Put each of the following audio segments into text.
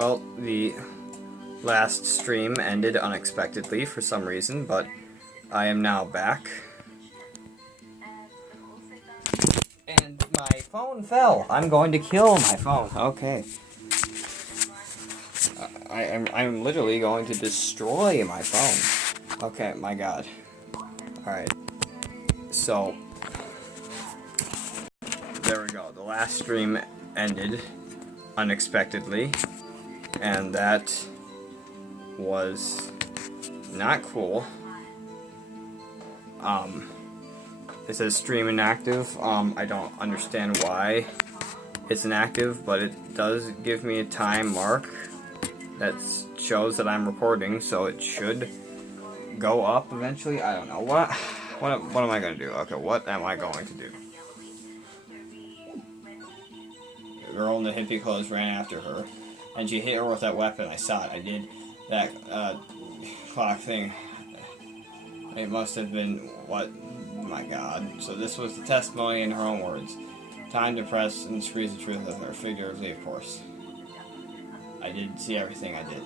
Well, the last stream ended unexpectedly for some reason, but I am now back. And my phone fell. I'm going to kill my phone. Okay. I'm literally going to destroy my phone. Okay, my god. Alright. So, there we go. The last stream ended unexpectedly. And that was not cool. It says stream inactive. I don't understand why it's inactive, but it does give me a time mark that shows that I'm recording, so it should go up eventually. I don't know. What am I going to do? Okay, what am I going to do? The girl in the hippie clothes ran after her, and she hit her with that weapon. I saw it. I did that clock thing. It must have been what? My god. So this was the testimony in her own words. Time to press and squeeze the truth with her, figuratively, of course. I did see everything I did.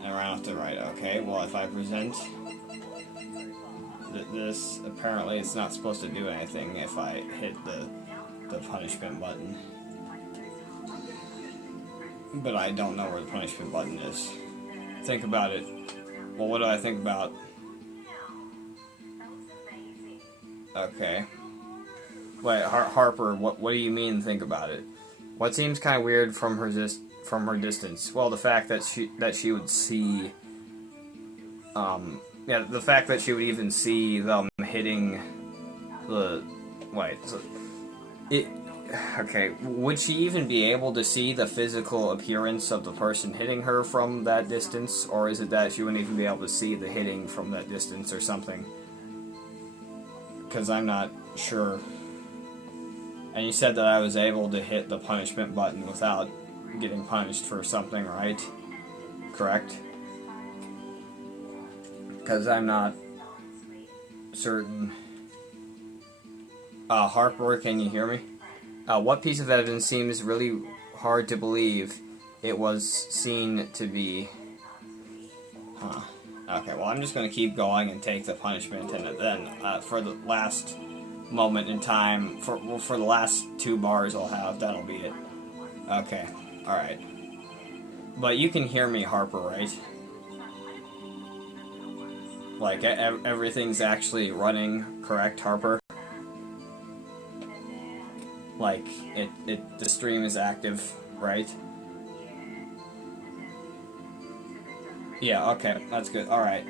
And I ran off to the right. Okay, well, if I present this, apparently it's not supposed to do anything if I hit the punishment button. But I don't know where the punishment button is. Think about it. Well, what do I think about? Okay. Wait, Harper, what do you mean think about it? What seems kind of weird from her distance? Well, the fact that she would see yeah, the fact that she would even see them hitting the okay, would she even be able to see the physical appearance of the person hitting her from that distance, or is it that she wouldn't even be able to see the hitting from that distance or something? Because I'm not sure. And you said that I was able to hit the punishment button without getting punished for something, right? Correct? Because I'm not certain. Harper, can you hear me? What piece of evidence seems really hard to believe it was seen to be? Huh. Okay, well, I'm just going to keep going and take the punishment, and then for the last moment in time, for the last 2 bars I'll have, that'll be it. Okay, alright. But you can hear me, Harper, right? Like, everything's actually running correct, Harper? Like, the stream is active, right? Yeah, okay, that's good. Alright.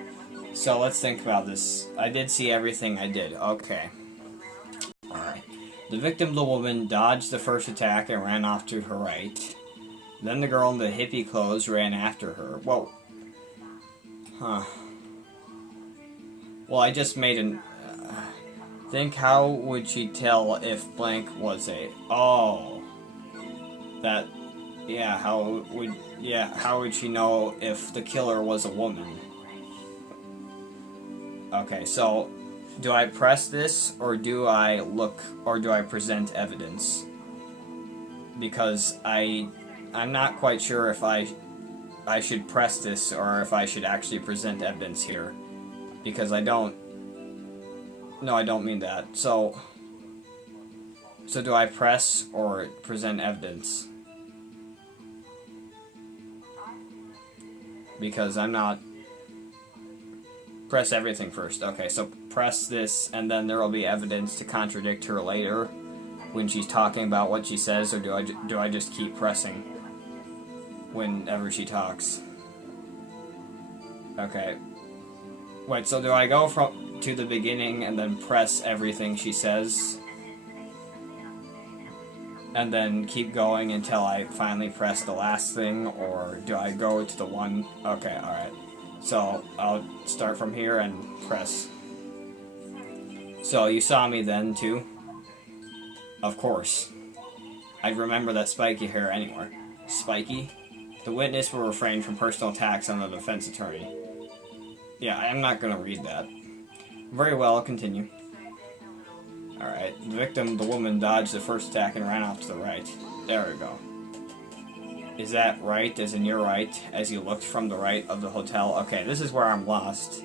So let's think about this. I did see everything I did. Okay. Alright. The victim, the woman, dodged the first attack and ran off to her right. Then the girl in the hippie clothes ran after her. Whoa. Huh. Well, I just made an... think, how would she tell if blank was a... Oh. That... Yeah, how would she know if the killer was a woman? Okay, so... do I press this, or do I present evidence? Because I'm not quite sure if I should press this, or if I should actually present evidence here. Because I don't... No, I don't mean that. So do I press or present evidence? Because I'm not... Press everything first. Okay, so press this, and then there will be evidence to contradict her later when she's talking about what she says, or do I just keep pressing whenever she talks? Okay. Wait, so do I go to the beginning and then press everything she says? And then keep going until I finally press the last thing, or do I go to the one... Okay, alright. So, I'll start from here and press. So, you saw me then, too? Of course. I'd remember that spiky hair anywhere. Spiky? The witness will refrain from personal attacks on the defense attorney. Yeah, I'm not gonna read that. Very well, I'll continue. Alright, the victim, the woman, dodged the first attack and ran off to the right. There we go. Is that right, as in you're right, as you looked from the right of the hotel? Okay, this is where I'm lost.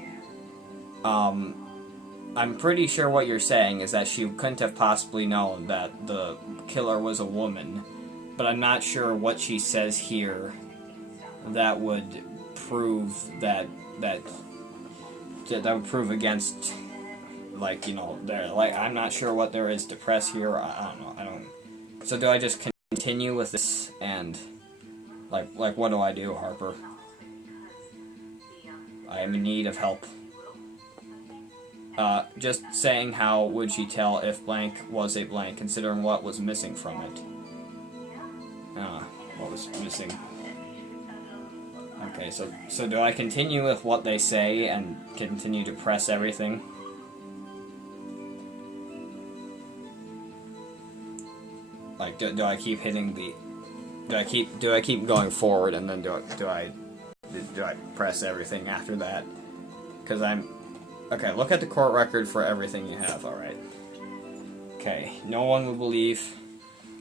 I'm pretty sure what you're saying is that she couldn't have possibly known that the killer was a woman, but I'm not sure what she says here that would prove that would prove against, like, you know, there. Like, I'm not sure what there is to press here. I don't know. So do I just continue with this and, like what do I do, Harper? I am in need of help. Just saying, how would she tell if blank was a blank, considering what was missing from it? What was missing? Okay, so do I continue with what they say and continue to press everything? Like, do I keep hitting the... Do I keep going forward, and then do I press everything after that? Because I'm... Okay, look at the court record for everything you have, alright. Okay, no one would believe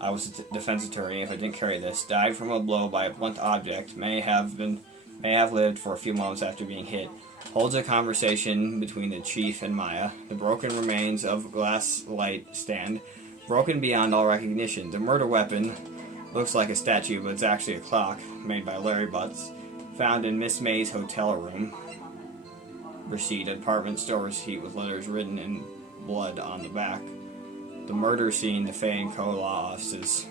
I was a defense attorney if I didn't carry this. Died from a blow by a blunt object. May have lived for a few moments after being hit. Holds a conversation between the chief and Maya. The broken remains of glass light stand. Broken beyond all recognition. The murder weapon looks like a statue, but it's actually a clock made by Larry Butts. Found in Miss May's hotel room. Receipt, department store receipt with letters written in blood on the back. The murder scene, the Fay & Co. law offices.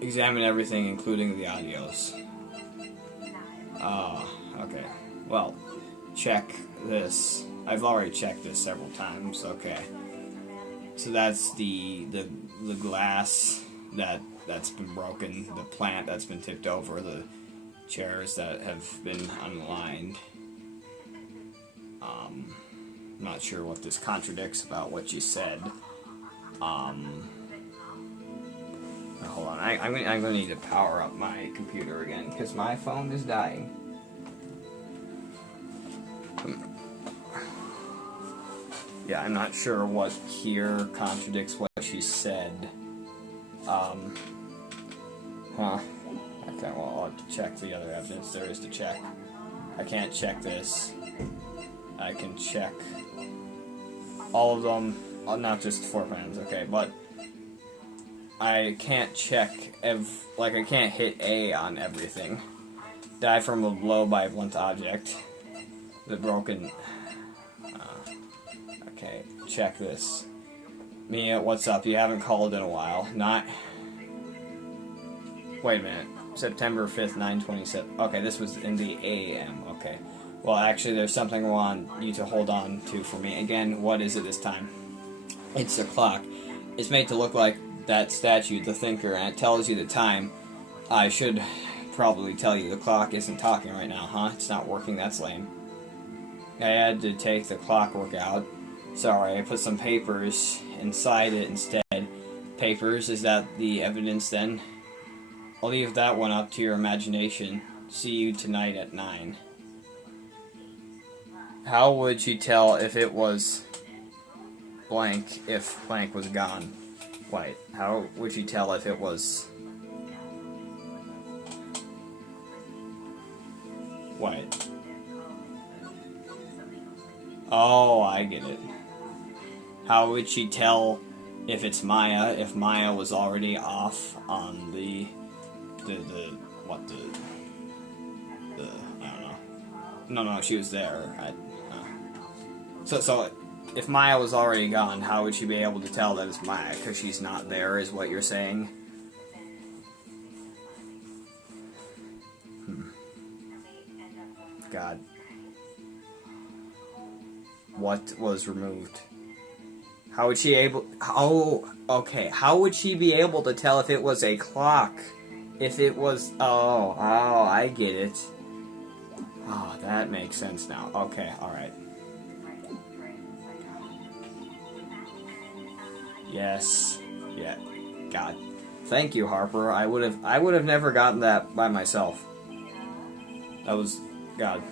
Examine everything, including the audios. Okay. Well, check this. I've already checked this several times. Okay. So that's the glass that's been broken, the plant that's been tipped over, the chairs that have been unlined. Not sure what this contradicts about what you said. Hold on, I'm gonna need to power up my computer again because my phone is dying. Yeah, I'm not sure what here contradicts what she said. Okay, well, I'll have to check the other evidence there is to check. I can't check this. I can check all of them, not just the 4 plans, okay, but I can't check, I can't hit A on everything. Die from a blow by a blunt object. The broken... okay, check this. Mia, what's up? You haven't called in a while. Not... Wait a minute. September 5th, 9:27. Okay, this was in the AM. Okay. Well, actually, there's something I want you to hold on to for me. Again, what is it this time? It's a clock. It's made to look like that statue, the thinker, and it tells you the time. I should probably tell you the clock isn't talking right now, huh? It's not working. That's lame. I had to take the clockwork out. Sorry, I put some papers inside it instead. Papers? Is that the evidence then? I'll leave that one up to your imagination. See you tonight at 9. How would she tell if it was blank if blank was gone? Wait, how would she tell if it was... Wait. Oh, I get it. How would she tell if it's Maya, if Maya was already off on the I don't know. No, she was there. So if Maya was already gone, how would she be able to tell that it's Maya? Because she's not there, is what you're saying? God. What was removed? How would she able... Oh, okay. How would she be able to tell if it was a clock? If it was... Oh, I get it. Oh, that makes sense now. Okay, alright. Yes. Yeah. God. Thank you, Harper. I would have never gotten that by myself. That was... God.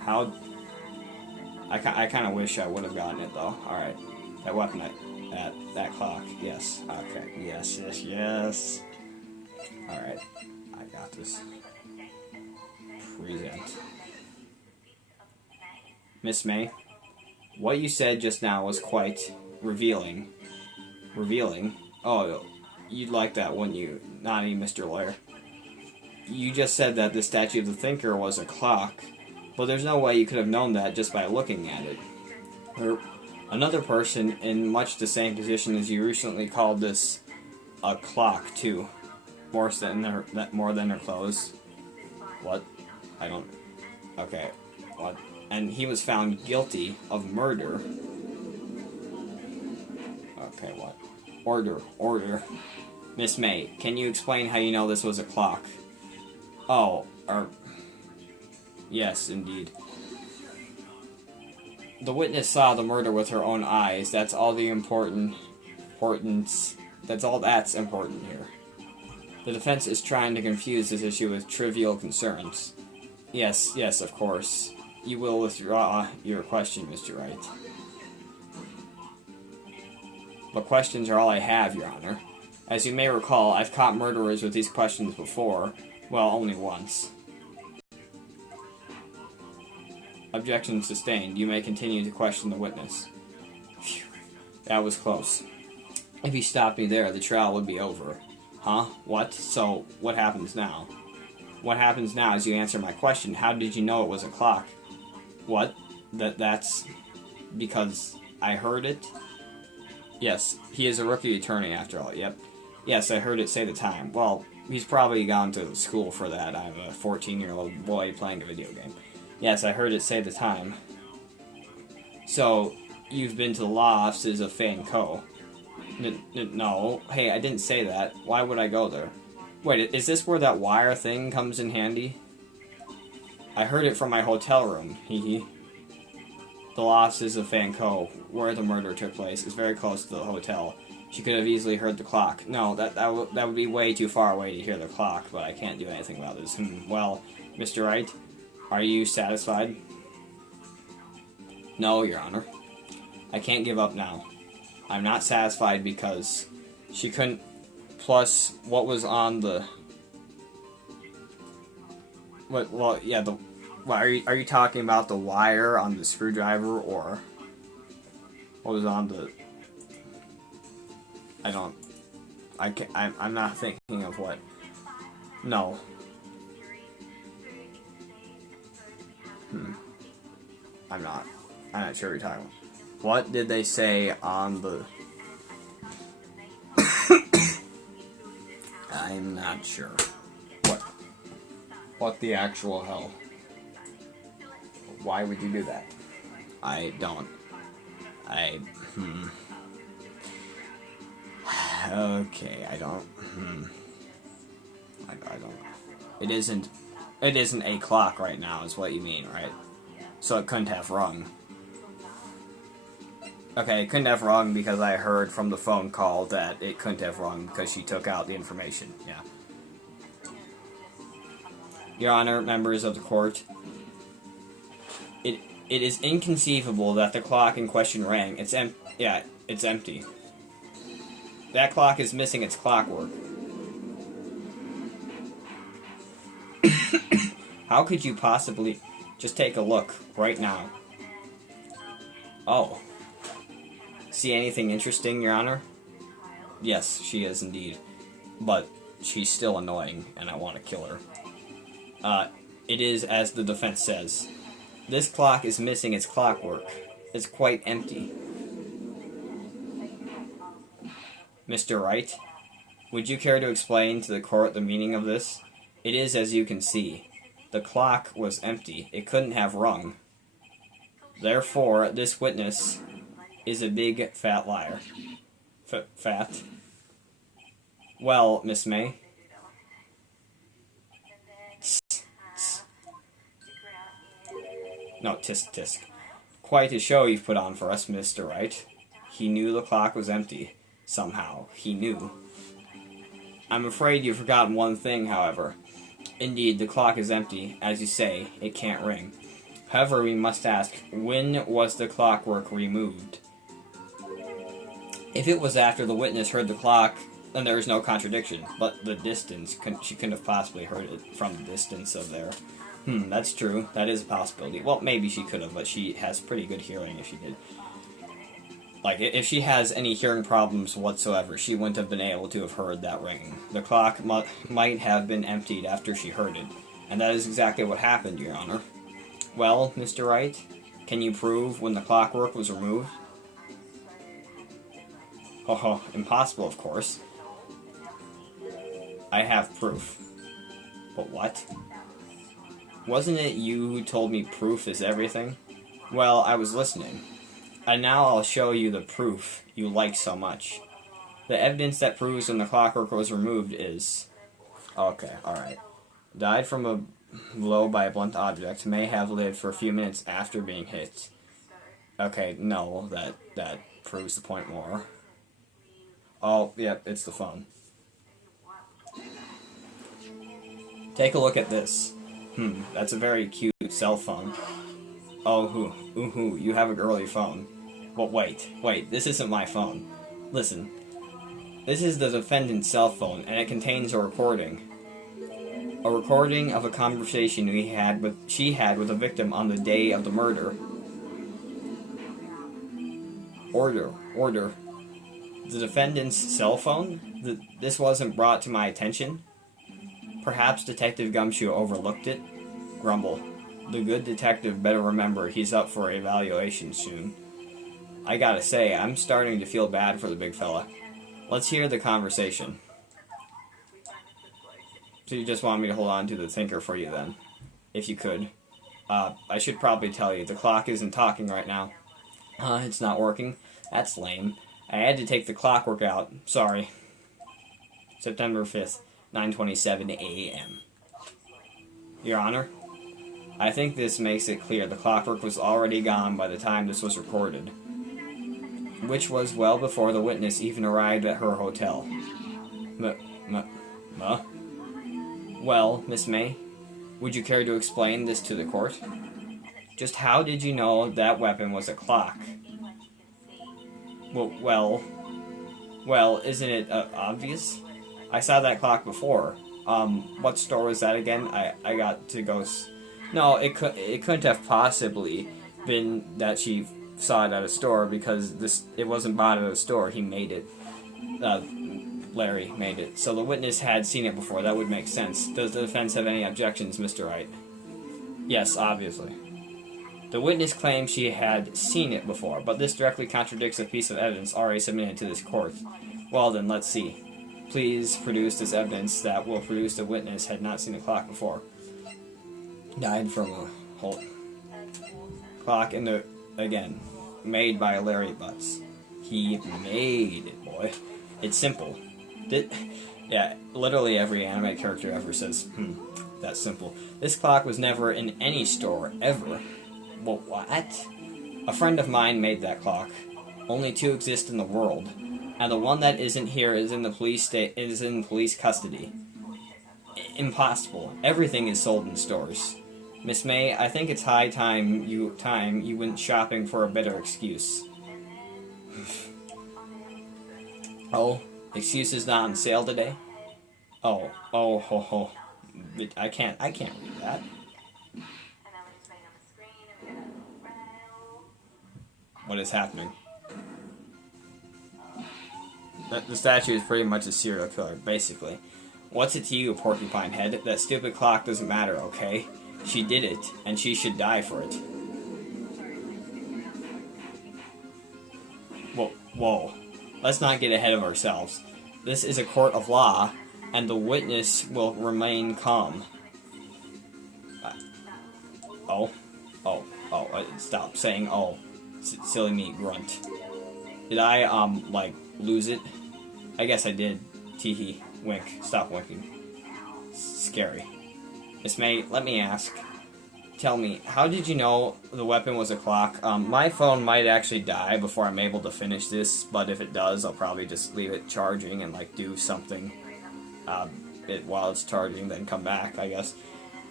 How... I kind of wish I would have gotten it, though. Alright. That weapon, that clock. Yes. Okay. Yes. Alright, I got this. Present. Miss May, what you said just now was quite revealing. Revealing? Oh, you'd like that, wouldn't you? Naughty Mr. Lawyer. You just said that the statue of the thinker was a clock, but there's no way you could have known that just by looking at it. Another person in much the same position as you recently called this a clock, too. More than her clothes. What? I don't... Okay. What? And he was found guilty of murder. Okay, what? Order. Miss May, can you explain how you know this was a clock? Oh, yes, indeed. The witness saw the murder with her own eyes. That's all the that's all that's important here. The defense is trying to confuse this issue with trivial concerns. Yes, of course. You will withdraw your question, Mr. Wright. But questions are all I have, Your Honor. As you may recall, I've caught murderers with these questions before. Well, only once. Objection sustained. You may continue to question the witness. Phew. That was close. If you stopped me there, the trial would be over. Huh? What? So, what happens now? What happens now is you answer my question. How did you know it was a clock? What? That's because I heard it? Yes, he is a rookie attorney after all, yep. Yes, I heard it say the time. Well, he's probably gone to school for that. I'm a 14-year-old boy playing a video game. Yes, I heard it say the time. So, you've been to the law offices of Fay & Co. No. Hey, I didn't say that. Why would I go there? Wait, is this where that wire thing comes in handy? I heard it from my hotel room. Hee. The law offices of Fay & Co., where the murder took place, is very close to the hotel. She could have easily heard the clock. No, that would be way too far away to hear the clock, but I can't do anything about this. Well, Mr. Wright, are you satisfied? No, Your Honor. I can't give up now. I'm not satisfied because she couldn't... Plus, what was on the... Well, yeah, the... Well, are you talking about the wire on the screwdriver, or... What was on the... I'm not thinking of what... No. I'm not sure what you're talking about. What did they say on the... I'm not sure. What the actual hell? Why would you do that? I don't. Okay, I don't. I don't. It isn't a clock right now, is what you mean, right? So it couldn't have rung. Okay, it couldn't have rung because I heard from the phone call that it couldn't have rung because she took out the information, yeah. Your Honor, members of the court, it is inconceivable that the clock in question rang. It's empty. That clock is missing its clockwork. How could you possibly... Just take a look, right now. Oh. See anything interesting, Your Honor? Yes, she is indeed. But she's still annoying, and I want to kill her. It is as the defense says. This clock is missing its clockwork. It's quite empty. Mr. Wright, would you care to explain to the court the meaning of this? It is as you can see. The clock was empty. It couldn't have rung. Therefore, this witness is a big, fat liar. Fat? Well, Miss May. No, tisk tisk. Quite a show you've put on for us, Mr. Wright. He knew the clock was empty. Somehow. He knew. I'm afraid you've forgotten one thing, however. Indeed, the clock is empty. As you say, it can't ring. However, we must ask, when was the clockwork removed? If it was after the witness heard the clock And there is no contradiction, but the distance, she couldn't have possibly heard it from the distance of there. That's true. That is a possibility. Well, maybe she could have, but she has pretty good hearing if she did. Like, if she has any hearing problems whatsoever, she wouldn't have been able to have heard that ringing. The clock might have been emptied after she heard it, and that is exactly what happened, Your Honor. Well, Mr. Wright, can you prove when the clockwork was removed? Oh, impossible, of course. I have proof. But what? Wasn't it you who told me proof is everything? Well, I was listening. And now I'll show you the proof you like so much. The evidence that proves when the clockwork was removed is... Okay, alright. Died from a blow by a blunt object, may have lived for a few minutes after being hit. Okay, no, that proves the point more. Oh, yep, it's the phone. Take a look at this. That's a very cute cell phone. Oh, you have a girly phone. But wait, this isn't my phone. Listen, this is the defendant's cell phone, and it contains a recording. A recording of a conversation she had with a victim on the day of the murder. Order. The defendant's cell phone? This wasn't brought to my attention? Perhaps Detective Gumshoe overlooked it? Grumble. The good detective better remember he's up for evaluation soon. I gotta say, I'm starting to feel bad for the big fella. Let's hear the conversation. So you just want me to hold on to the thinker for you then? If you could. I should probably tell you, the clock isn't talking right now. It's not working? That's lame. I had to take the clockwork out. Sorry. September 5th, 9:27 a.m. Your Honor, I think this makes it clear the clockwork was already gone by the time this was recorded, which was well before the witness even arrived at her hotel. Well, Miss May, would you care to explain this to the court? Just how did you know that weapon was a clock? Well, isn't it obvious? I saw that clock before. What store was that again? I got to go... No, it couldn't have possibly been that she saw it at a store, because it wasn't bought at a store. He made it. Larry made it. So the witness had seen it before. That would make sense. Does the defense have any objections, Mr. Wright? Yes, obviously. The witness claims she had seen it before, but this directly contradicts a piece of evidence already submitted to this court. Well then, let's see. Please produce this evidence that will produce the witness had not seen the clock before. Died from a whole clock in the... Again, made by Larry Butts. He made it, boy. It's simple. Yeah, literally every anime character ever says, that's simple. This clock was never in any store, ever. Well, what? A friend of mine made that clock. Only two exist in the world, and the one that isn't here is in the police custody. Impossible. Everything is sold in stores. Miss May, I think it's high time you went shopping for a better excuse. Oh, excuses not on sale today? Oh. I can't read that. What is happening? The statue is pretty much a serial killer, basically. What's it to you, porcupine head? That stupid clock doesn't matter, okay? She did it, and she should die for it. Whoa. Let's not get ahead of ourselves. This is a court of law, and the witness will remain calm. Stop saying oh. Silly me, grunt. Did I, lose it? I guess I did. Teehee. Wink. Stop winking. Scary. Miss May, let me ask. Tell me, how did you know the weapon was a clock? My phone might actually die before I'm able to finish this, but if it does, I'll probably just leave it charging and, do something while it's charging, then come back, I guess.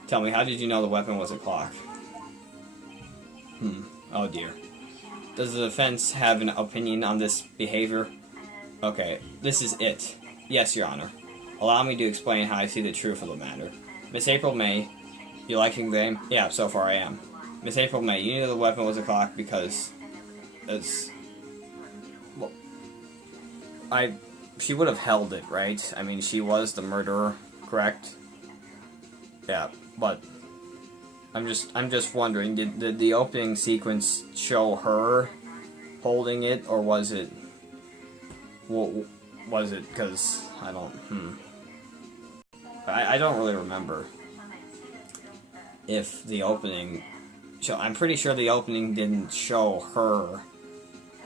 Tell me, how did you know the weapon was a clock? Oh dear. Does the defense have an opinion on this behavior? Okay, this is it. Yes, Your Honor. Allow me to explain how I see the truth of the matter. Miss April May, you liking the game? Yeah, so far I am. Miss April May, you knew the weapon was a clock because it's... Well, she would have held it, right? I mean, she was the murderer, correct? Yeah, but I'm just wondering, did the opening sequence show her holding it, or was it... Well, was it because I don't... I don't really remember if the opening... I'm pretty sure the opening didn't show her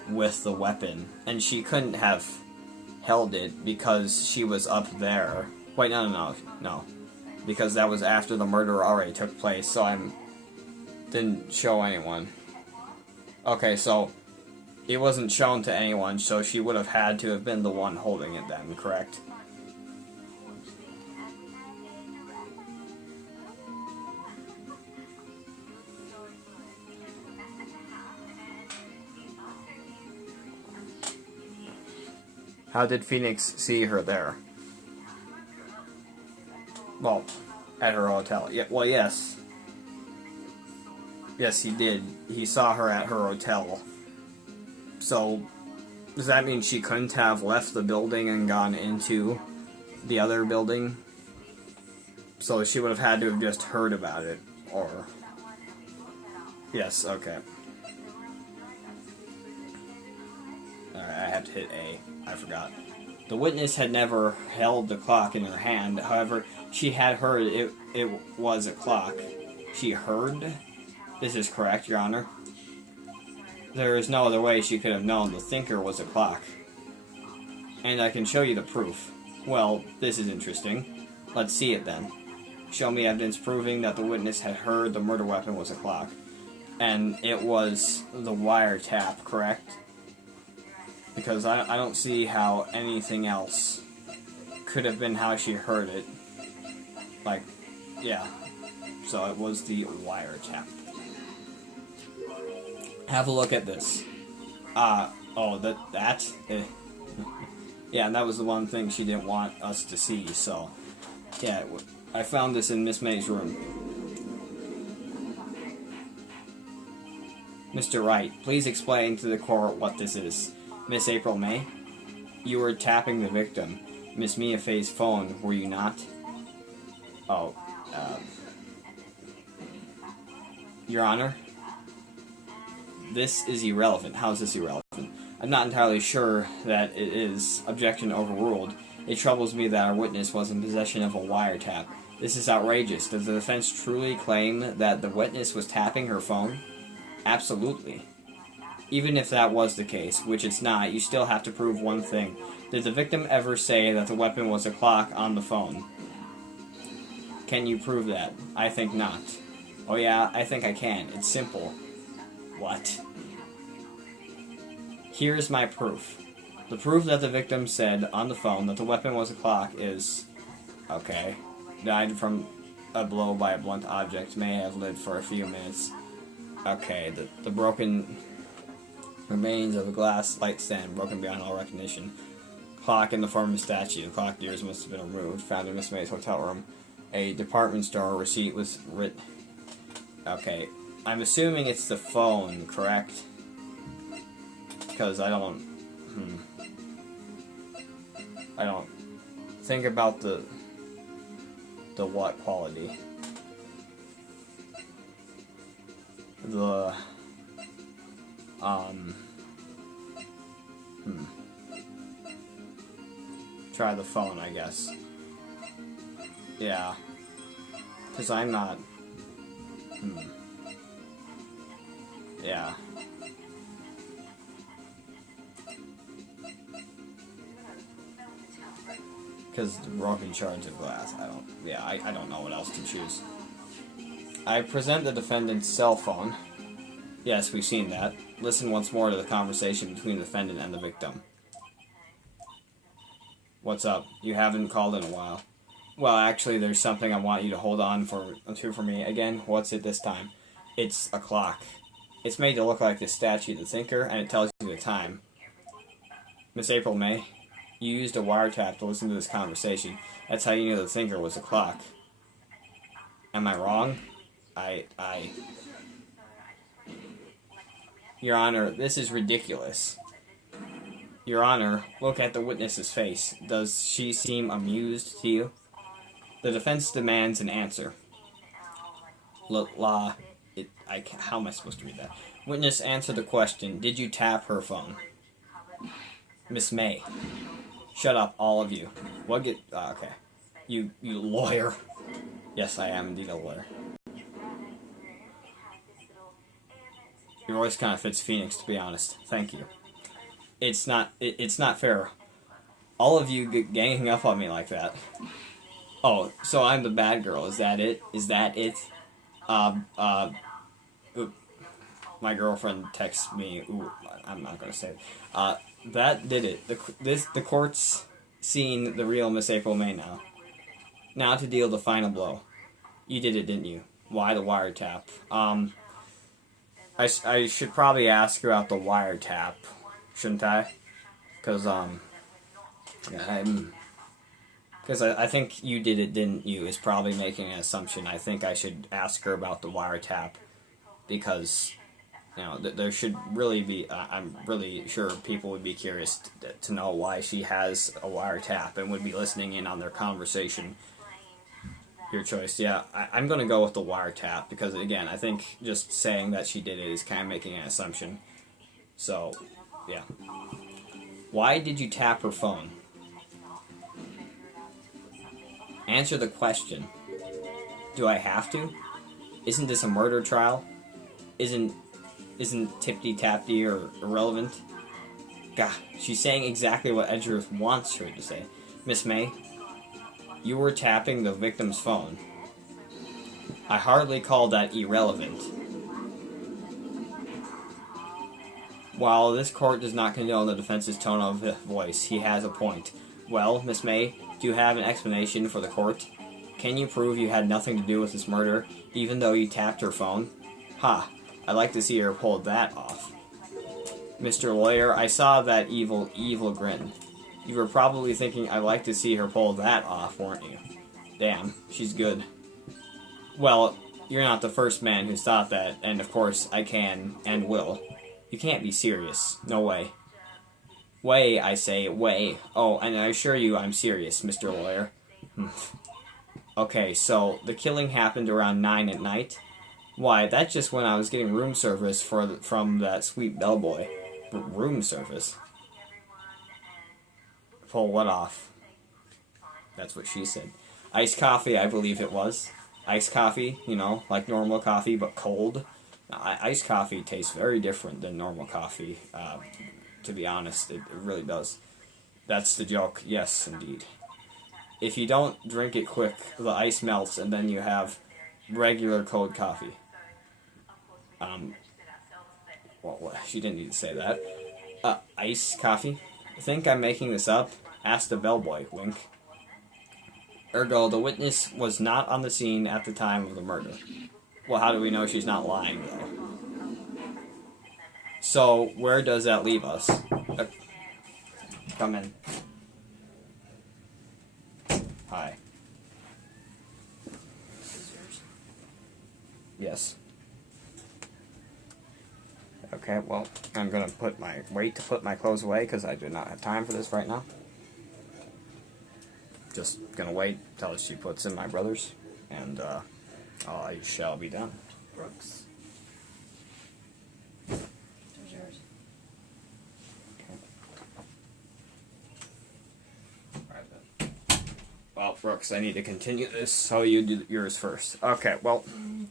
with the weapon, and she couldn't have held it because she was up there. Wait, no. Because that was after the murder already took place, so didn't show anyone. Okay, so it wasn't shown to anyone, so she would have had to have been the one holding it then, correct? How did Phoenix see her there? Well, at her hotel. Yeah, well, yes. Yes, he did. He saw her at her hotel. So, does that mean she couldn't have left the building and gone into the other building? So she would have had to have just heard about it, or... Yes, okay. Alright, I have to hit A. I forgot. The witness had never held the clock in her hand. However, she had heard it was a clock. She heard? This is correct, Your Honor. There is no other way she could have known the thinker was a clock. And I can show you the proof. Well, this is interesting. Let's see it then. Show me evidence proving that the witness had heard the murder weapon was a clock. And it was the wiretap, correct? Because I don't see how anything else could have been how she heard it. Like, yeah. So it was the wiretap. Have a look at this. Oh, that? Yeah, and that was the one thing she didn't want us to see, so... Yeah, I found this in Miss May's room. Mr. Wright, please explain to the court what this is. Miss April May, you were tapping the victim, Miss Mia Fay's phone, were you not? Oh, Your Honor, this is irrelevant. How is this irrelevant? I'm not entirely sure that it is. Objection overruled. It troubles me that our witness was in possession of a wiretap. This is outrageous. Does the defense truly claim that the witness was tapping her phone? Absolutely. Even if that was the case, which it's not, you still have to prove one thing. Did the victim ever say that the weapon was a clock on the phone? Can you prove that? I think not. Oh yeah, I think I can. It's simple. What? Here's my proof. The proof that the victim said on the phone that the weapon was a clock is... Okay. Died from a blow by a blunt object. May have lived for a few minutes. Okay, the broken... remains of a glass light stand broken beyond all recognition. Clock in the form of a statue. Clock gears must have been removed. Found in Miss May's hotel room. A department store receipt was written. Okay, I'm assuming it's the phone, correct? Because I don't think about the what quality. The try the phone, I guess. Yeah. Because I'm not... Yeah. Because the broken shards of glass, I don't know what else to choose. I present the defendant's cell phone. Yes, we've seen that. Listen once more to the conversation between the defendant and the victim. What's up? You haven't called in a while. Well, actually, there's something I want you to hold on to for me. Again, what's it this time? It's a clock. It's made to look like the statue of the thinker, and it tells you the time. Miss April May, You used a wiretap to listen to this conversation. That's how you knew the thinker was the clock. Am I wrong? Your Honor, this is ridiculous. Your Honor, look at the witness's face. Does she seem amused to you? The defense demands an answer. How am I supposed to read that? Witness, answer the question. Did you tap her phone? Miss May. Shut up, all of you. Okay. You lawyer. Yes, I am indeed a lawyer. Your voice kind of fits Phoenix, to be honest. Thank you. It's not fair. All of you ganging up on me like that. Oh, so I'm the bad girl. Is that it? My girlfriend texts me. Ooh, I'm not gonna say it. That did it. The court's seen the real Miss April May now. Now to deal the final blow. You did it, didn't you? Why the wiretap? I should probably ask her about the wiretap, shouldn't I? Because I think you did it, didn't you? Is probably making an assumption. I think I should ask her about the wiretap because, you know, there should really be. I'm really sure people would be curious to know why she has a wiretap and would be listening in on their conversation. Your choice. Yeah, I'm going to go with the wiretap because, again, I think just saying that she did it is kind of making an assumption. So, yeah. Why did you tap her phone? Answer the question. Do I have to? Isn't this a murder trial? Isn't tipty-tapty or irrelevant? Gah, she's saying exactly what Edgeworth wants her to say. Miss May, you were tapping the victim's phone. I hardly call that irrelevant. While this court does not condone the defense's tone of voice, he has a point. Well, Miss May, do you have an explanation for the court? Can you prove you had nothing to do with this murder, even though you tapped her phone? Ha, I'd like to see her pull that off. Mr. Lawyer, I saw that evil grin. You were probably thinking I'd like to see her pull that off, weren't you? Damn, she's good. Well, you're not the first man who's thought that, and of course I can and will. You can't be serious. No way. Way, I say, way. Oh, and I assure you I'm serious, Mr. Lawyer. Okay, so the killing happened around 9 at night? Why, that's just when I was getting room service from that sweet bellboy. Room service? Pull what off? That's what she said. Iced coffee, I believe it was. Iced coffee, you know, like normal coffee, but cold. Iced coffee tastes very different than normal coffee. To be honest, it really does. That's the joke. Yes, indeed. If you don't drink it quick, the ice melts, and then you have regular cold coffee. Well, she didn't need to say that. Iced coffee? Think I'm making this up? Ask the bellboy, wink. Ergo, the witness was not on the scene at the time of the murder. Well, how do we know she's not lying, though? So, where does that leave us? Come in. Hi. Yes. Okay, well, I'm gonna wait to put my clothes away because I do not have time for this right now. Just gonna wait till she puts in my brother's, and I shall be done. Brooks. There's yours. Okay. Alright then. Well, Brooks, I need to continue this, so you do yours first. Okay, well,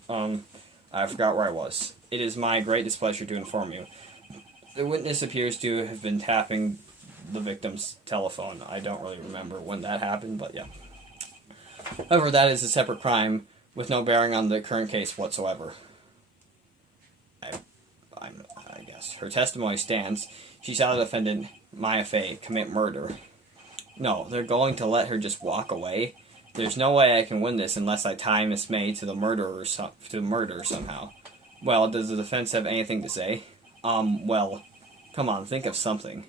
I forgot where I was. It is my great displeasure to inform you. The witness appears to have been tapping the victim's telephone. I don't really remember when that happened, but yeah. However, that is a separate crime with no bearing on the current case whatsoever. I guess. Her testimony stands. She saw the defendant, Maya Fey, commit murder. No, they're going to let her just walk away? There's no way I can win this unless I tie Miss May to the murder somehow. Well, does the defense have anything to say? Well, come on, think of something.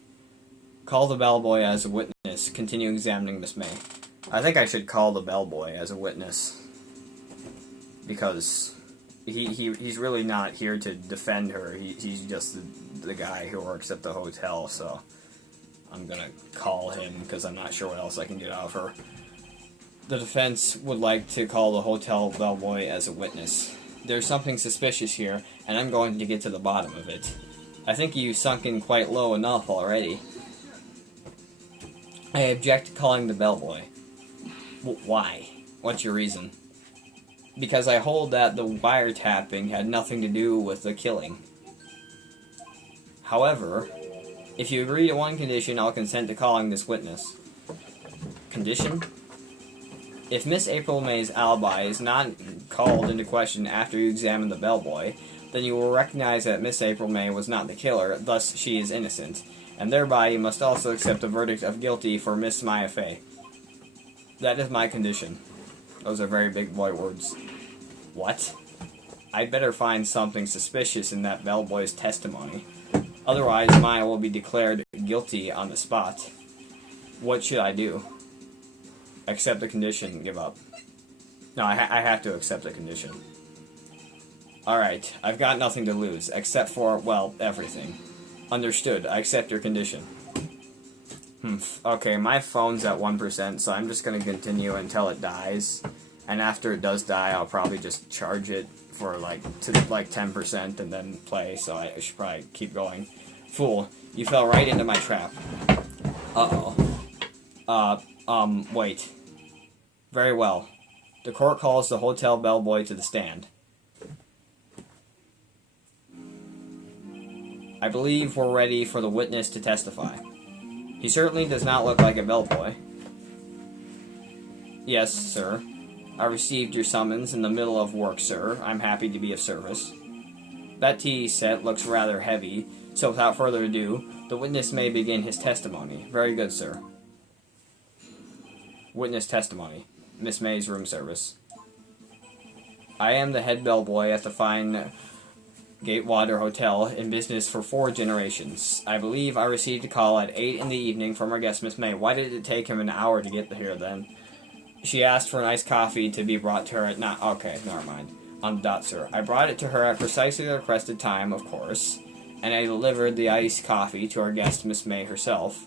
Call the bellboy as a witness. Continue examining Miss May. I think I should call the bellboy as a witness. Because he's really not here to defend her. He's just the guy who works at the hotel, so I'm gonna call him because I'm not sure what else I can get out of her. The defense would like to call the hotel bellboy as a witness. There's something suspicious here, and I'm going to get to the bottom of it. I think you've sunk in quite low enough already. I object to calling the bellboy. Why? What's your reason? Because I hold that the wiretapping had nothing to do with the killing. However, if you agree to one condition, I'll consent to calling this witness. Condition? If Miss April May's alibi is not called into question after you examine the bellboy, then you will recognize that Miss April May was not the killer, thus she is innocent, and thereby you must also accept a verdict of guilty for Miss Maya Fey. That is my condition. Those are very big boy words. What? I'd better find something suspicious in that bellboy's testimony. Otherwise, Maya will be declared guilty on the spot. What should I do? Accept the condition, give up. No, I have to accept the condition. Alright, I've got nothing to lose, except for, well, everything. Understood, I accept your condition. Okay, my phone's at 1%, so I'm just gonna continue until it dies. And after it does die, I'll probably just charge it for, to 10% and then play, so I should probably keep going. Fool, you fell right into my trap. Uh-oh. Wait. Very well. The court calls the hotel bellboy to the stand. I believe we're ready for the witness to testify. He certainly does not look like a bellboy. Yes, sir. I received your summons in the middle of work, sir. I'm happy to be of service. That tea set looks rather heavy, so without further ado, the witness may begin his testimony. Very good, sir. Witness testimony. Miss May's room service. I am the head bellboy at the fine Gatewater Hotel, in business for 4 generations. I believe I received a call at 8 in the evening from our guest, Miss May. Why did it take him an hour to get here, then? She asked for an iced coffee to be brought to her at night. Okay, never mind. On the dot, sir. I brought it to her at precisely the requested time, of course, and I delivered the iced coffee to our guest, Miss May herself.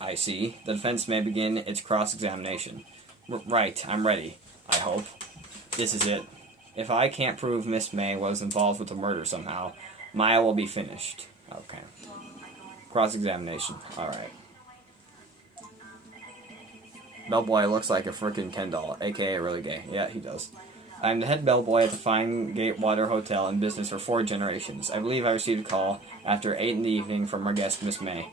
I see. The defense may begin its cross-examination. Right, I'm ready, I hope. This is it. If I can't prove Miss May was involved with the murder somehow, Maya will be finished. Okay. Cross-examination. Alright. Bellboy looks like a frickin' Ken doll, aka really gay. Yeah, he does. I'm the head bellboy at the fine Gatewater Hotel, in business for 4 generations. I believe I received a call after 8 in the evening from our guest, Miss May.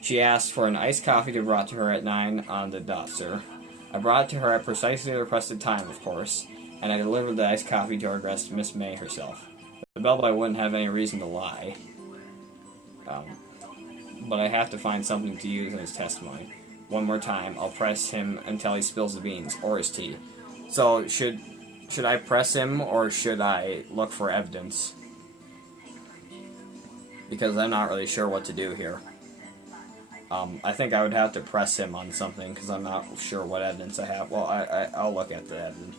She asked for an iced coffee to be brought to her at 9 on the dot, sir. I brought it to her at precisely the requested time, of course, and I delivered the iced coffee to our guest, Miss May herself. The bellboy wouldn't have any reason to lie. But I have to find something to use in his testimony. One more time, I'll press him until he spills the beans, or his tea. So, should I press him, or should I look for evidence? Because I'm not really sure what to do here. I think I would have to press him on something, because I'm not sure what evidence I have. Well, I'll look at the evidence.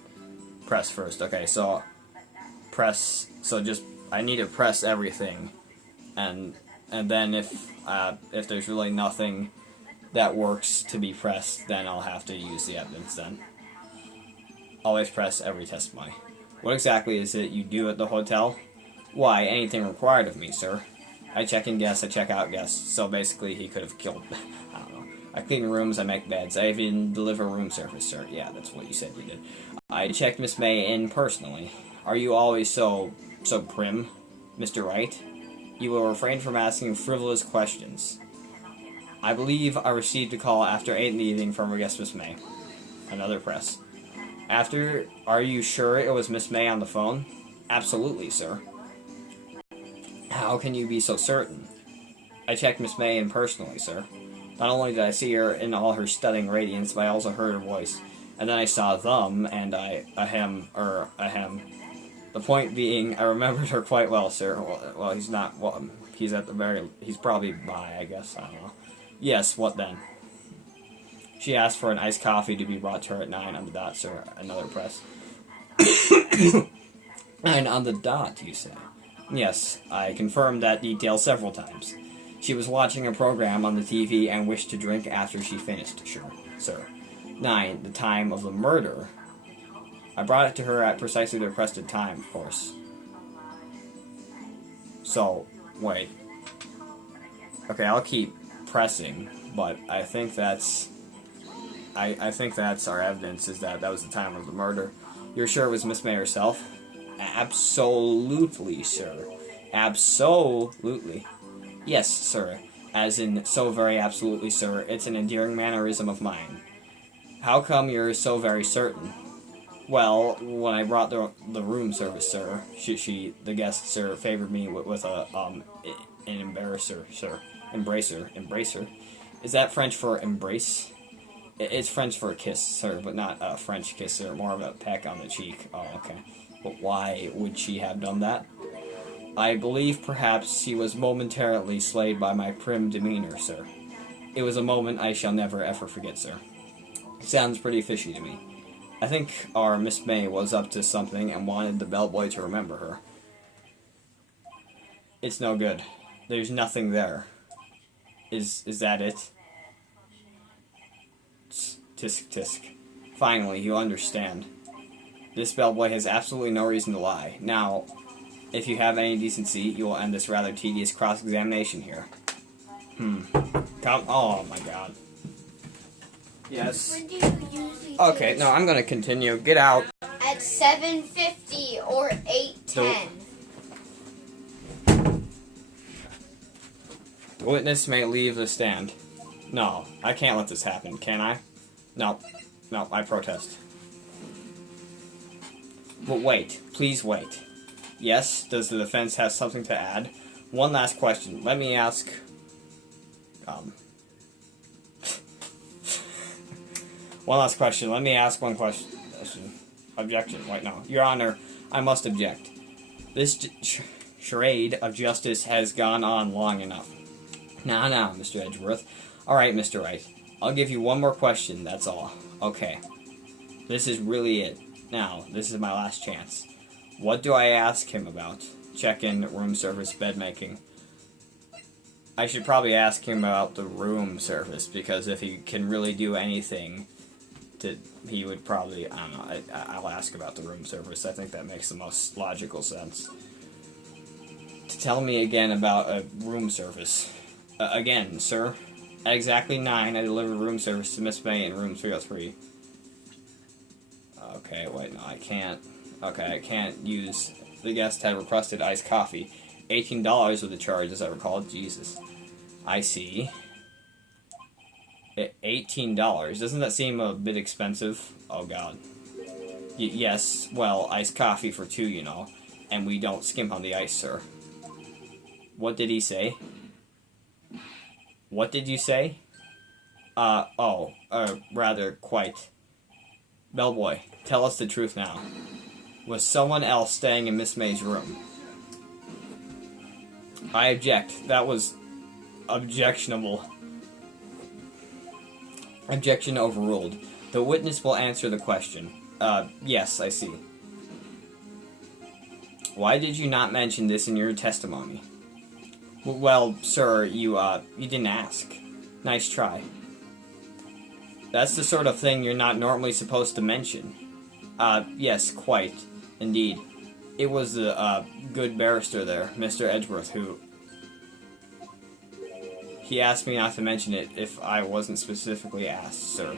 Press first. Okay, so press. So just I need to press everything, and then if there's really nothing that works to be pressed, then I'll have to use the evidence. Then always press every testimony. What exactly is it you do at the hotel? Why, anything required of me, sir. I check in guests, I check out guests. So basically, he could have killed. I don't know. I clean rooms, I make beds, I even deliver room service, sir. Yeah, that's what you said you did. I checked Miss May in personally. Are you always so prim, Mr. Wright? You will refrain from asking frivolous questions. I believe I received a call after 8 in the evening from our guest, Miss May. Another press. Are you sure it was Miss May on the phone? Absolutely, sir. How can you be so certain? I checked Miss May in personally, sir. Not only did I see her in all her stunning radiance, but I also heard her voice. And then I saw them, and The point being, I remembered her quite well, sir. Well, he's not. Well, he's at the very. He's probably by, I guess. I don't know. Yes. What then? She asked for an iced coffee to be brought to her at 9 on the dot, sir. Another press. 9 on the dot, you say? Yes, I confirmed that detail several times. She was watching a program on the TV and wished to drink after she finished, sure, sir. 9, the time of the murder. I brought it to her at precisely the requested time, of course. So, wait. Okay, I'll keep pressing, but I think that's... I think that's our evidence, is that was the time of the murder. You're sure it was Miss May herself? Absolutely, sir. Absolutely. Yes, sir. As in, so very absolutely, sir. It's an endearing mannerism of mine. How come you're so very certain? Well, when I brought the room service, sir, the guest, sir, favored me with an embarrasser, sir. Embracer. Is that French for embrace? It's French for a kiss, sir, but not a French kiss, sir. More of a peck on the cheek. Oh, okay. But why would she have done that? I believe perhaps she was momentarily swayed by my prim demeanor, sir. It was a moment I shall never ever forget, sir. Sounds pretty fishy to me. I think our Miss May was up to something and wanted the bellboy to remember her. It's no good. There's nothing there. Is that it? Tisk tisk. Finally, you understand. This bellboy has absolutely no reason to lie. Now, if you have any decency, you will end this rather tedious cross-examination here. Oh my god. Yes. When do you usually Okay, no, I'm gonna continue. Get out. At 7:50 or 8:10. The witness may leave the stand. No, I can't let this happen, can I? No, I protest. But wait, please wait. Yes, does the defense have something to add? One last question. Let me ask... One last question. Let me ask one question. Objection. Wait, no. Your Honor, I must object. This charade of justice has gone on long enough. Now, Mr. Edgeworth. Alright, Mr. Wright. I'll give you one more question, that's all. Okay. This is really it. Now, this is my last chance. What do I ask him about? Check-in, room service, bed making. I should probably ask him about the room service, because if he can really do anything, he would probably, I don't know, I'll ask about the room service. I think that makes the most logical sense. To tell me again about a room service. Again, sir. At exactly 9, I delivered room service to Miss May in room 303. Okay, wait, no, I can't. Okay, I can't use... The guest had requested iced coffee. $18 was the charge, as I recall. Jesus. I see. $18. Doesn't that seem a bit expensive? Oh, God. Yes, well, iced coffee for 2, you know. And we don't skimp on the ice, sir. What did he say? What did you say? Rather, quite. Bellboy, tell us the truth now. Was someone else staying in Miss May's room? I object. That was objectionable. Objection overruled. The witness will answer the question. Yes, I see. Why did you not mention this in your testimony? Well, sir, you didn't ask. Nice try. That's the sort of thing you're not normally supposed to mention. Yes, quite. Indeed. It was the, good barrister there, Mr. Edgeworth, who... He asked me not to mention it if I wasn't specifically asked, sir.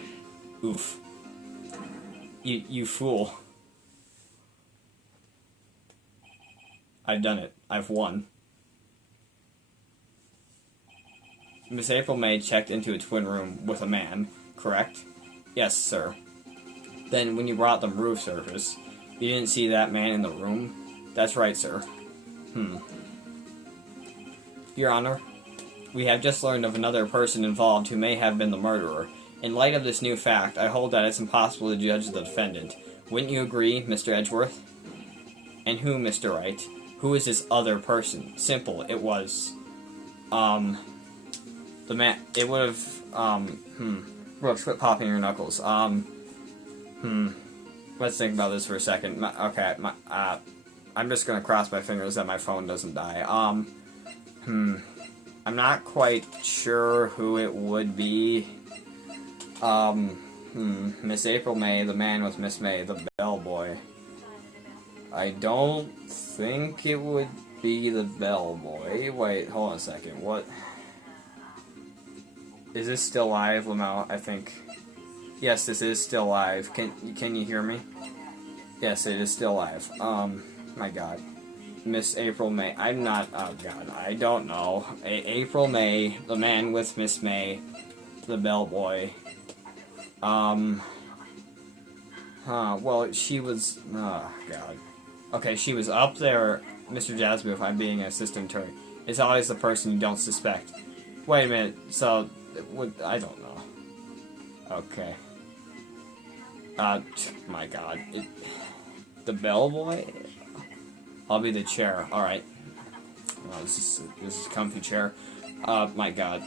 Oof. You fool. I've done it. I've won. Miss April May checked into a twin room with a man, correct? Yes, sir. Then, when you brought them room service, you didn't see that man in the room? That's right, sir. Your Honor, we have just learned of another person involved who may have been the murderer. In light of this new fact, I hold that it's impossible to judge the defendant. Wouldn't you agree, Mr. Edgeworth? And who, Mr. Wright? Who is this other person? Simple. It was, the man, it would have, Brooks, quit popping your knuckles. Let's think about this for a second. I'm just gonna cross my fingers that my phone doesn't die. I'm not quite sure who it would be. Miss April May, the man with Miss May, the bellboy. I don't think it would be the bellboy. Wait, hold on a second. What? Is this still live, Lamau? I think. Yes, this is still live. Can you hear me? Yes, it is still live. My God. Miss April May. I'm not. Oh God, I don't know. April May, the man with Miss May, the bellboy. Well, she was. Oh God. Okay, she was up there. Mr. Jasmine, if I'm being an assistant attorney, it's always the person you don't suspect. Wait a minute. So, I don't know. Okay. My God. The bellboy? I'll be the chair. Alright. Oh, this is a comfy chair. My God.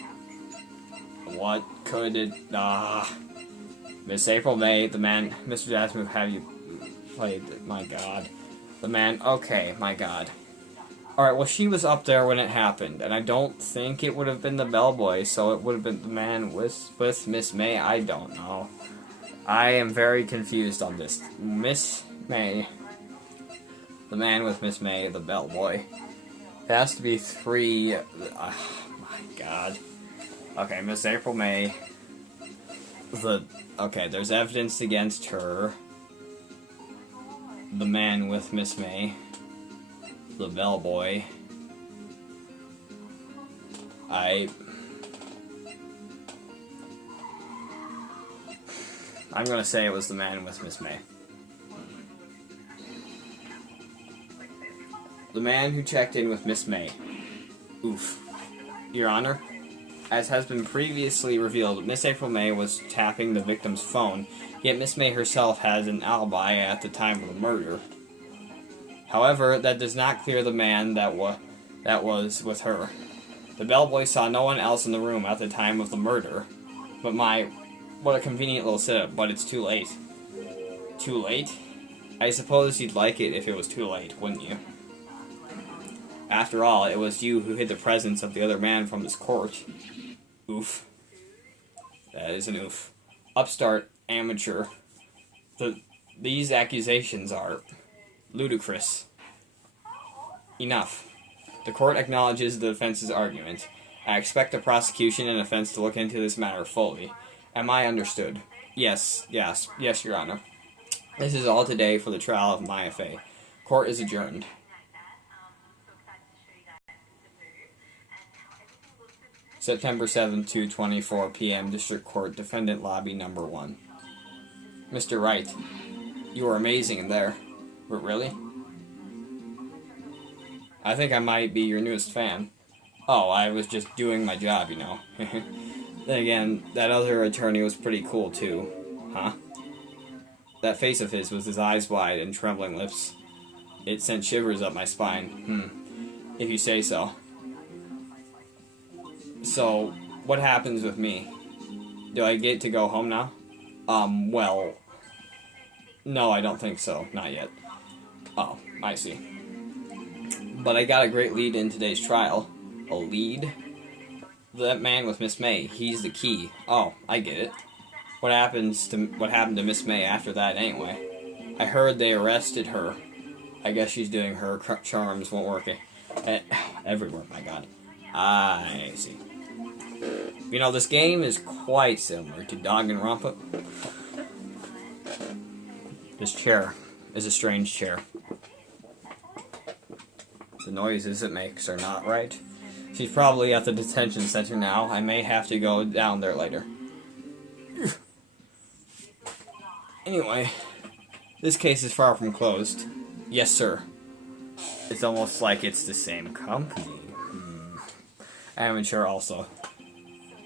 What could it... Miss April May, the man... Mr. Jasmine, have you played... My God. The man... Okay, my God. Alright, well, she was up there when it happened, and I don't think it would have been the bellboy, so it would have been the man with Miss May. I don't know. I am very confused on this. Miss May, the man with Miss May, the bellboy. It has to be three... my God. Okay, Miss April May. Okay, there's evidence against her. The man with Miss May. The bellboy. I'm gonna say it was the man with Miss May. The man who checked in with Miss May. Oof. Your Honor, as has been previously revealed, Miss April May was tapping the victim's phone, yet Miss May herself has an alibi at the time of the murder. However, that does not clear the man that was with her. The bellboy saw no one else in the room at the time of the murder. But what a convenient little setup, but it's too late. Too late? I suppose you'd like it if it was too late, wouldn't you? After all, it was you who hid the presence of the other man from this court. Oof. That is an oof. Upstart, amateur. These accusations are ludicrous. Enough. The court acknowledges the defense's argument. I expect the prosecution and defense to look into this matter fully. Am I understood? Yes, Your Honor. This is all today for the trial of Maya Fey. Court is adjourned. September 7th, 2:24 p.m. District Court, Defendant Lobby Number 1. Mr. Wright, you are amazing in there. But really? I think I might be your newest fan. Oh, I was just doing my job, you know. Then again, that other attorney was pretty cool, too. Huh? That face of his with his eyes wide and trembling lips. It sent shivers up my spine. If you say so. So, what happens with me? Do I get to go home now? Well... No, I don't think so. Not yet. Oh, I see. But I got a great lead in today's trial. A lead? That man with Miss May, he's the key. Oh, I get it. What happened to Miss May after that anyway? I heard they arrested her. I guess she's doing her charms won't work everywhere, my God. I see. You know, this game is quite similar to Danganronpa. This chair is a strange chair. The noises it makes are not right. She's probably at the detention center now. I may have to go down there later. Anyway, this case is far from closed. Yes, sir. It's almost like it's the same company. Amateur also.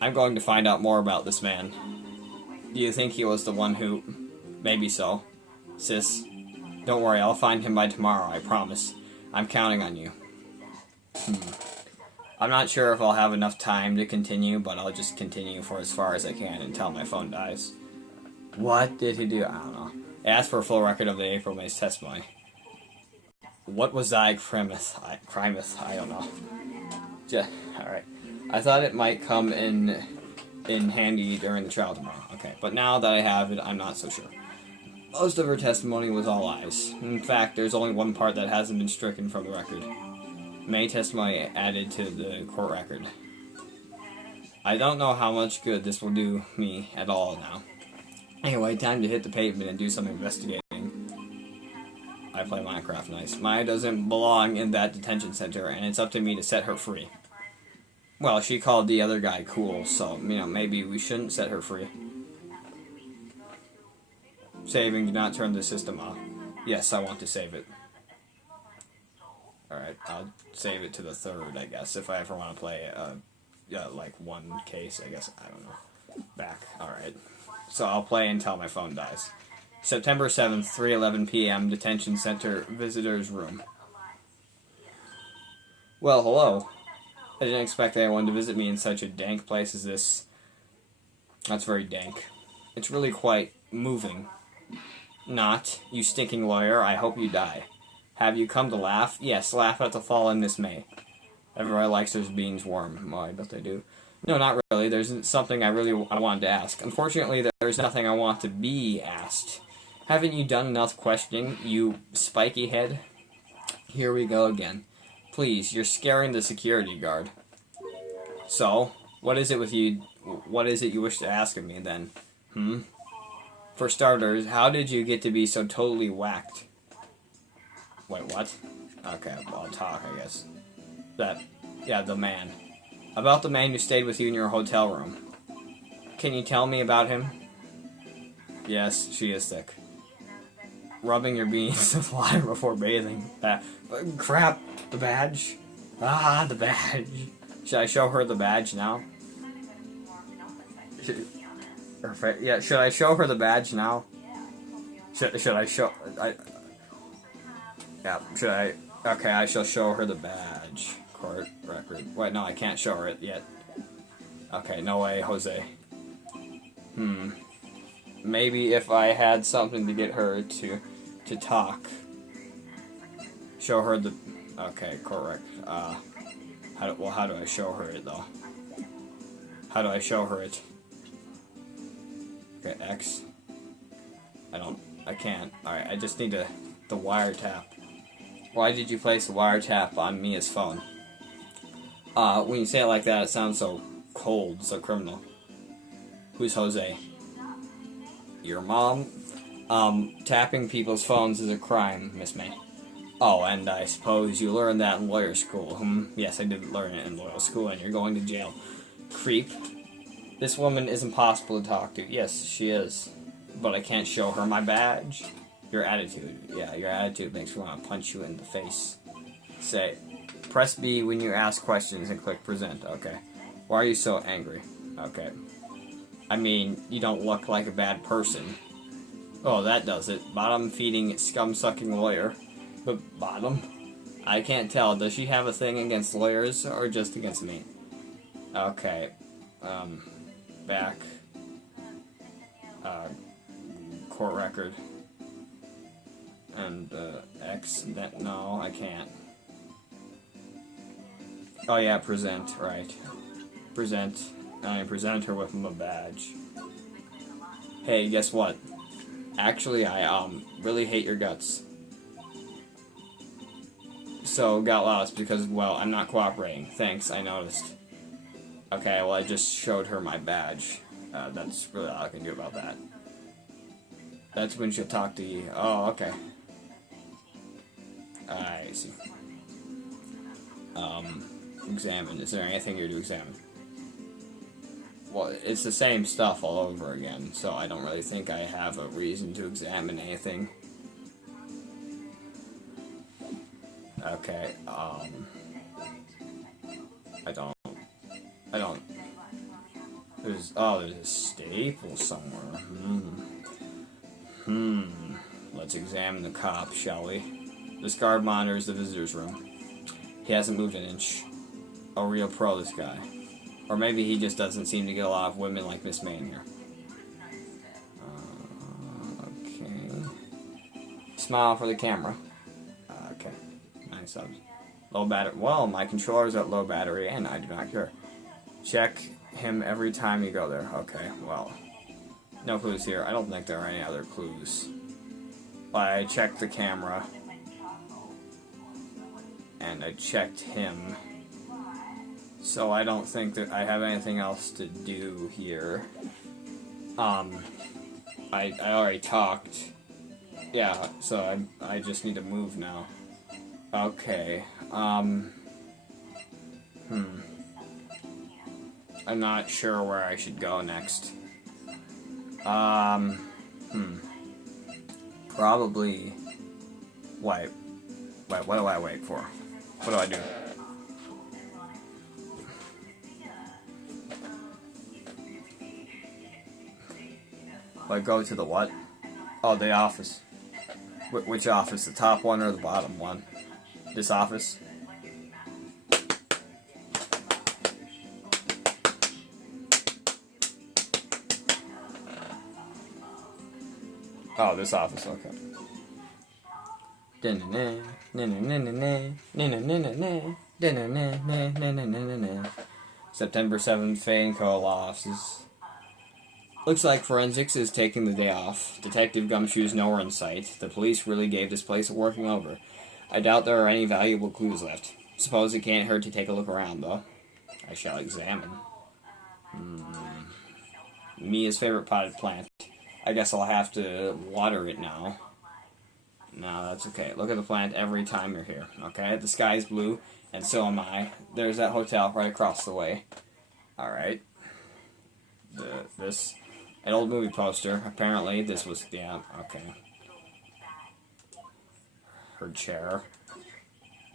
I'm going to find out more about this man. Do you think he was the one who... Maybe so. Sis, Don't worry, I'll find him by tomorrow, I promise. I'm counting on you. I'm not sure if I'll have enough time to continue, but I'll just continue for as far as I can until my phone dies. What did he do? I don't know. It asked for a full record of the April May's testimony. What was I, Crimeth? I don't know. Alright. I thought it might come in handy during the trial tomorrow. Okay, but now that I have it, I'm not so sure. Most of her testimony was all lies. In fact, there's only one part that hasn't been stricken from the record. May testimony added to the court record. I don't know how much good this will do me at all now. Anyway, time to hit the pavement and do some investigating. I play Minecraft, nice. Maya doesn't belong in that detention center, and it's up to me to set her free. Well, she called the other guy cool, so, maybe we shouldn't set her free. Saving, do not turn the system off. Yes, I want to save it. Alright, I'll save it to the 3rd, I guess, if I ever want to play, like, one case, I guess, I don't know. Back, alright. So I'll play until my phone dies. September 7th, 3:11 p.m., Detention Center, Visitors Room. Well, hello. I didn't expect anyone to visit me in such a dank place as this. That's very dank. It's really quite moving. Not, you stinking lawyer, I hope you die. Have you come to laugh? Yes, laugh at the fallen Miss May. Everybody likes those beans warm. Well, I bet they do. No, not really. There's something I wanted to ask. Unfortunately, there's nothing I want to be asked. Haven't you done enough questioning, you spiky head? Here we go again. Please, you're scaring the security guard. So, what is it you wish to ask of me, then? For starters, how did you get to be so totally whacked? Wait, what? Okay, well, I'll talk, I guess. The man. About the man who stayed with you in your hotel room. Can you tell me about him? Yes, she is thick. Rubbing your beans with water before bathing. Crap! The badge. Ah, the badge. Should I show her the badge now? Should I show her the badge now? Should I show... should I... Okay, I shall show her the badge. Court record. Wait, no, I can't show her it yet. Okay, no way, Jose. Maybe if I had something to get her to talk. Show her the... Okay, correct. How do I show her it, though? How do I show her it? Okay, X. I can't. Alright, I just need the wiretap. Why did you place the wiretap on Mia's phone? When you say it like that, it sounds so cold, so criminal. Who's Jose? Your mom? Tapping people's phones is a crime, Miss May. Oh, and I suppose you learned that in lawyer school. Yes, I did learn it in lawyer school, and you're going to jail. Creep. This woman is impossible to talk to. Yes, she is. But I can't show her my badge. Your attitude. Yeah, your attitude makes me want to punch you in the face. Say, press B when you ask questions and click present. Okay. Why are you so angry? Okay. I mean, you don't look like a bad person. Oh, that does it. Bottom-feeding, scum-sucking lawyer. But bottom? I can't tell. Does she have a thing against lawyers or just against me? Okay. Back. Court record. And, X. No, I can't. Oh yeah, present, right. Present. I present her with my badge. Hey, guess what? Actually, I, really hate your guts. So, got lost because, well, I'm not cooperating. Thanks, I noticed. Okay, well, I just showed her my badge. That's really all I can do about that. That's when she'll talk to you. Oh, okay. I see. Examine. Is there anything here to examine? Well, it's the same stuff all over again, so I don't really think I have a reason to examine anything. Okay, I don't, there's a staple somewhere. Let's Let's examine the cop, shall we? This guard monitors the visitor's room. He hasn't moved an inch. A real pro, this guy. Or maybe he just doesn't seem to get a lot of women like Miss Main here. Okay. Smile for the camera. Okay. Nice subs. Low battery. Well, my controller's at low battery, and I do not care. Check him every time you go there. Okay, well. No clues here. I don't think there are any other clues. I checked the camera. And I checked him. So I don't think that I have anything else to do here. I already talked. Yeah, so I just need to move now. Okay. I'm not sure where I should go next. Probably. Wait, what do I wait for? What do I do? Like, go to the what? Oh, the office. Which office? The top one or the bottom one? This office? Oh, this office, okay. September 7th, Fay & Co. Law Offices. Looks like forensics is taking the day off. Detective Gumshoe's nowhere in sight. The police really gave this place a working over. I doubt there are any valuable clues left. Suppose it can't hurt to take a look around, though. I shall examine. Mia's favorite potted plant. I guess I'll have to water it now. No, that's okay. Look at the plant every time you're here, okay? The sky's blue, and so am I. There's that hotel right across the way. Alright. An old movie poster. Apparently, this was... Yeah, okay. Her chair.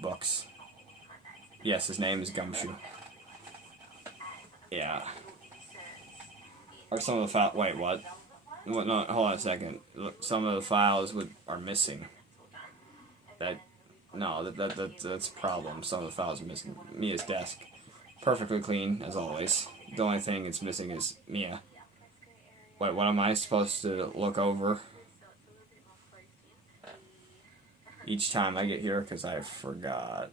Books. Yes, his name is Gumshoe. Yeah. Or some of the files... Wait, what? No, hold on a second. Some of the files are missing. That's a problem. Some of the files are missing. Mia's desk. Perfectly clean, as always. The only thing it's missing is Mia. Wait, what am I supposed to look over each time I get here? Because I forgot.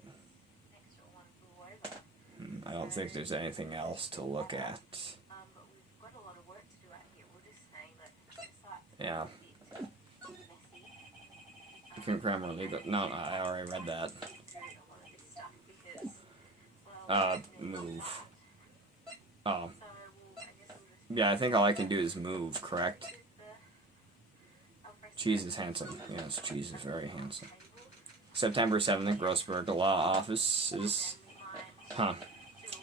I don't think there's anything else to look at. Yeah. You can cram on either. No, I already read that. Move. Oh. Yeah, I think all I can do is move, correct? Cheese is handsome. Yes, Cheese is very handsome. September 7th, Grossberg, the law office is... Huh.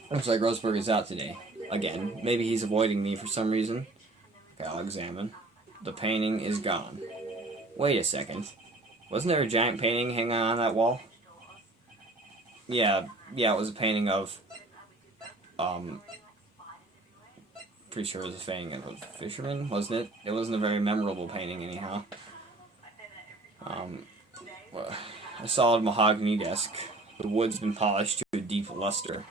Looks like Grossberg is out today. Again. Maybe he's avoiding me for some reason. Okay, I'll examine. The painting is gone. Wait a second. Wasn't there a giant painting hanging on that wall? Yeah, it was a painting of... Pretty sure it was a painting of a fisherman, wasn't it? It wasn't a very memorable painting, anyhow. A solid mahogany desk. The wood's been polished to a deep luster.